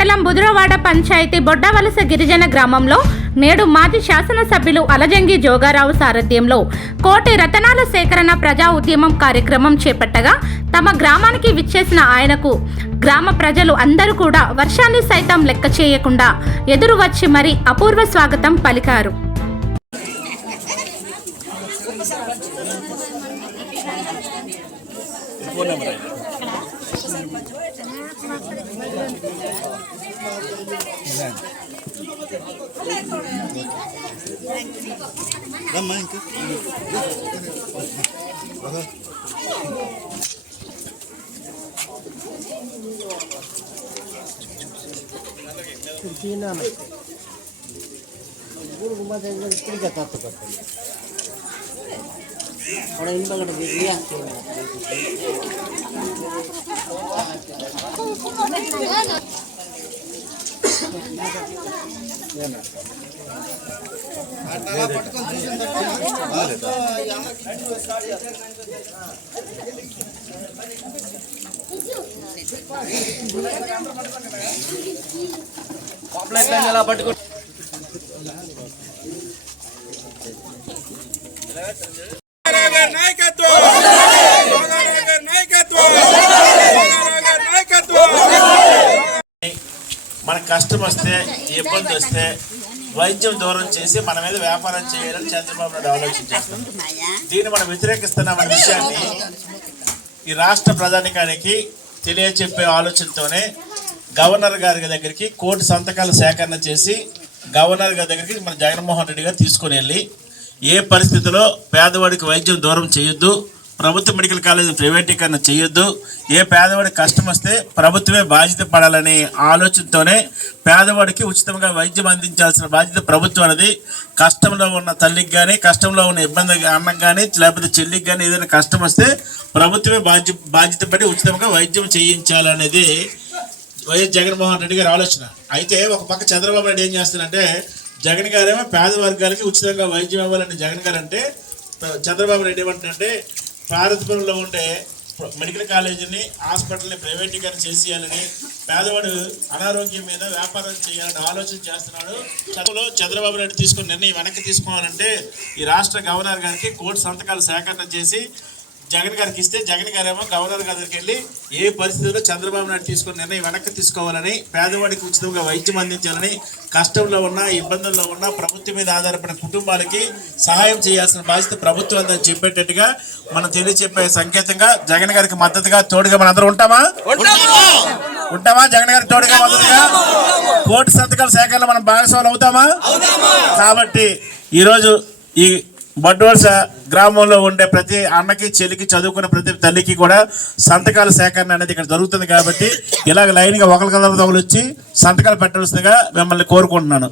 మండలం బుదురవాడ పంచాయతీ బొడ్డవలస గిరిజన గ్రామంలో నేడు మాజీ శాసనసభ్యులు అలజంగి జోగారావు సారథ్యంలో కోటి రతనాల సేకరణ ప్రజా ఉద్యమం కార్యక్రమం చేపట్టగా తమ గ్రామానికి విచ్చేసిన ఆయనకు గ్రామ ప్రజలు అందరూ కూడా వర్షాన్ని సైతం లెక్క చేయకుండా ఎదురు వచ్చి మరీ అపూర్వ స్వాగతం పలికారు. రమ్మా ఇంక గారి నాయకత్వం జోగారావు గారి నాయకత్వం జోగారావు గారి నాయకత్వం మన కష్టం వస్తే ఇబ్బంది వస్తే వైద్యం దూరం చేసి మన మీద వ్యాపారం చేయాలని చంద్రబాబు నాయుడు ఆలోచించారు. దీన్ని మనం వ్యతిరేకిస్తున్న విషయాన్ని ఈ రాష్ట్ర ప్రధానికానికి తెలియచెప్పే ఆలోచనతోనే గవర్నర్ గారి దగ్గరికి కోటి సంతకాలు సేకరణ చేసి గవర్నర్ గారి దగ్గరికి మన జగన్మోహన్ రెడ్డి గారు తీసుకొని వెళ్ళి ఏ పరిస్థితిలో పేదవాడికి వైద్యం దూరం చేయొద్దు ప్రభుత్వ మెడికల్ కాలేజీ ప్రైవేటీకరణ చేయొద్దు. ఏ పేదవాడికి కష్టం వస్తే ప్రభుత్వమే బాధ్యత పడాలనే ఆలోచనతోనే పేదవాడికి ఉచితంగా వైద్యం అందించాల్సిన బాధ్యత ప్రభుత్వం అనేది. కష్టంలో ఉన్న తల్లికి కానీ కష్టంలో ఉన్న ఇబ్బంది అన్నకు కానీ లేకపోతే చెల్లికి కానీ ఏదైనా కష్టం వస్తే ప్రభుత్వమే బాధ్య బాధ్యత పడి ఉచితంగా వైద్యం చేయించాలనేది వైఎస్ జగన్మోహన్ రెడ్డి గారి ఆలోచన. అయితే ఒక పక్క చంద్రబాబు నాయుడు ఏం చేస్తున్నారంటే జగన్ గారేమో పేద వర్గాలకి ఉచితంగా వైద్యం ఇవ్వాలని జగన్ గారు అంటే చంద్రబాబు నాయుడు ఏమంటారంటే ప్రారంభంలో ఉండే మెడికల్ కాలేజీని హాస్పిటల్ని ప్రైవేటీకరణ చేసేయాలని పేదవాడు అనారోగ్యం మీద వ్యాపారం చేయాలని ఆలోచన చేస్తున్నాడు. చదువులో చంద్రబాబు నాయుడు తీసుకున్న నిర్ణయం వెనక్కి తీసుకోవాలంటే ఈ రాష్ట్ర గవర్నర్ గారికి కోర్టు సంతకాలు సేకరణ చేసి జగన్ గారికి ఇస్తే జగన్ గారేమో గవర్నర్ గారి దగ్గరికి వెళ్ళి ఏ పరిస్థితుల్లో చంద్రబాబు నాయుడు తీసుకున్న నిర్ణయం వెనక్కి తీసుకోవాలని పేదవాడికి ఉచితంగా వైద్యం అందించాలని కష్టంలో ఉన్న ఇబ్బందుల్లో ఉన్న ప్రభుత్వం మీద ఆధారపడిన కుటుంబాలకి సహాయం చేయాల్సిన బాధ్యత ప్రభుత్వం అని చెప్పేటట్టుగా మనం తెలియచెప్పే సంకేతంగా జగన్ గారికి మద్దతుగా తోడుగా మన అందరం ఉంటామా? ఉంటామా. జగన్ గారికి తోడుగా మద్దతుగా? కోటి సంతకాల సేకరణ మనం భాగస్వాములు అవుతామా. కాబట్టి ఈరోజు ఈ బడ్వలస గ్రామంలో ఉండే ప్రతి అన్నకి చెల్లికి చదువుకున్న ప్రతి తల్లికి కూడా సంతకాల సేకరణ అనేది ఇక్కడ జరుగుతుంది కాబట్టి ఇలాగ లైన్గా ఒకరికొకరు వచ్చి సంతకాలు పెట్టవలసిందిగా మిమ్మల్ని కోరుకుంటున్నాను.